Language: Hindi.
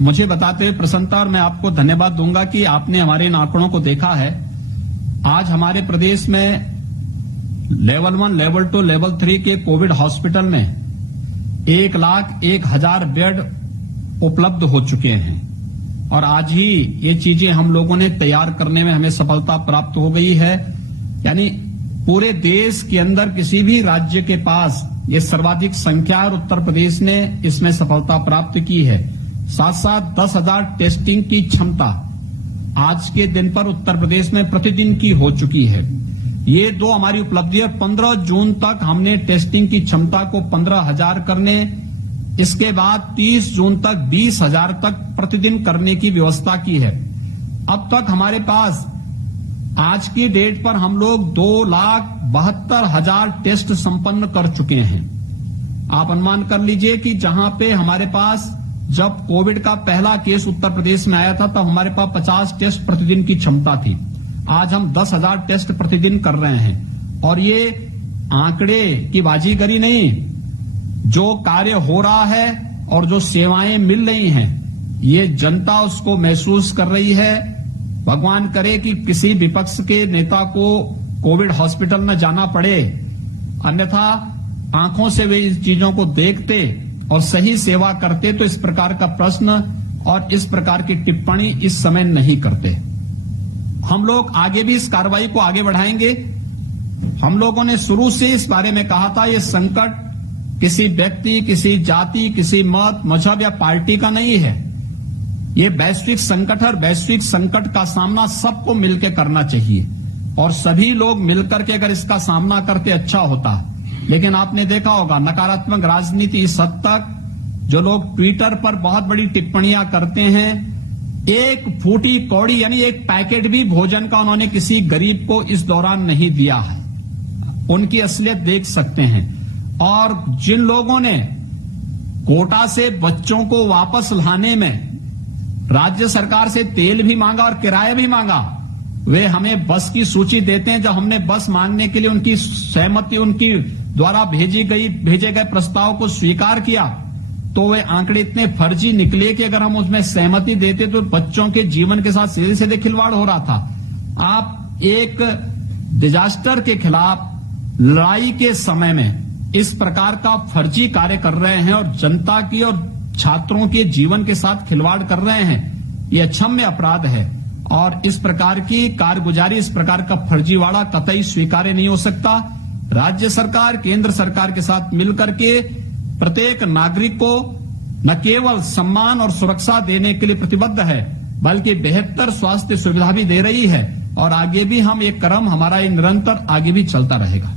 मुझे बताते हुए प्रसन्नता और मैं आपको धन्यवाद दूंगा कि आपने हमारे इन आंकड़ों को देखा है। आज हमारे प्रदेश में लेवल 1, लेवल 2, लेवल 3 के कोविड हॉस्पिटल में 1,01,000 बेड उपलब्ध हो चुके हैं और आज ही ये चीजें हम लोगों ने तैयार करने में हमें सफलता प्राप्त हो गई है। यानी पूरे देश के अंदर किसी भी राज्य के पास ये सर्वाधिक संख्या और उत्तर प्रदेश ने इसमें सफलता प्राप्त की है। साथ साथ 10,000 टेस्टिंग की क्षमता आज के दिन पर उत्तर प्रदेश में प्रतिदिन की हो चुकी है। ये दो हमारी उपलब्धि है। 15 जून तक हमने टेस्टिंग की क्षमता को 15,000 करने, इसके बाद 30 जून तक 20,000 तक प्रतिदिन करने की व्यवस्था की है। अब तक हमारे पास आज की डेट पर हम लोग 2,72,000 टेस्ट संपन्न कर चुके हैं। आप अनुमान कर लीजिए कि जहां पे हमारे पास जब कोविड का पहला केस उत्तर प्रदेश में आया था तब हमारे पास 50 टेस्ट प्रतिदिन की क्षमता थी। आज हम 10,000 टेस्ट प्रतिदिन कर रहे हैं और ये आंकड़े की बाजीगरी नहीं, जो कार्य हो रहा है और जो सेवाएं मिल रही हैं ये जनता उसको महसूस कर रही है। भगवान करे कि किसी विपक्ष के नेता को कोविड हॉस्पिटल न जाना पड़े, अन्यथा आंखों से वे इस चीजों को देखते और सही सेवा करते तो इस प्रकार का प्रश्न और इस प्रकार की टिप्पणी इस समय नहीं करते। हम लोग आगे भी इस कार्रवाई को आगे बढ़ाएंगे। हम लोगों ने शुरू से इस बारे में कहा था ये संकट किसी व्यक्ति, किसी जाति, किसी मत, मजहब या पार्टी का नहीं है। ये वैश्विक संकट है और वैश्विक संकट का सामना सबको मिलकर करना चाहिए और सभी लोग मिलकर के अगर इसका सामना करते अच्छा होता। लेकिन आपने देखा होगा नकारात्मक राजनीति इस हद तक, जो लोग ट्विटर पर बहुत बड़ी टिप्पणियां करते हैं, एक फूटी कौड़ी यानी एक पैकेट भी भोजन का उन्होंने किसी गरीब को इस दौरान नहीं दिया है। उनकी असलियत देख सकते हैं। और जिन लोगों ने कोटा से बच्चों को वापस लाने में राज्य सरकार से तेल भी मांगा और किराया भी मांगा, वे हमें बस की सूची देते हैं। जब हमने बस मांगने के लिए उनकी सहमति, उनकी द्वारा भेजे गए प्रस्ताव को स्वीकार किया तो वे आंकड़े इतने फर्जी निकले कि अगर हम उसमें सहमति देते तो बच्चों के जीवन के साथ सीधे सीधे खिलवाड़ हो रहा था। आप एक डिजास्टर के खिलाफ लड़ाई के समय में इस प्रकार का फर्जी कार्य कर रहे हैं और जनता की और छात्रों के जीवन के साथ खिलवाड़ कर रहे हैं। ये अक्षम्य अपराध है और इस प्रकार की कारगुजारी, इस प्रकार का फर्जीवाड़ा कतई स्वीकार्य नहीं हो सकता। राज्य सरकार केंद्र सरकार के साथ मिलकर के प्रत्येक नागरिक को न केवल सम्मान और सुरक्षा देने के लिए प्रतिबद्ध है बल्कि बेहतर स्वास्थ्य सुविधा भी दे रही है और आगे भी हम एक क्रम हमारा निरंतर आगे भी चलता रहेगा।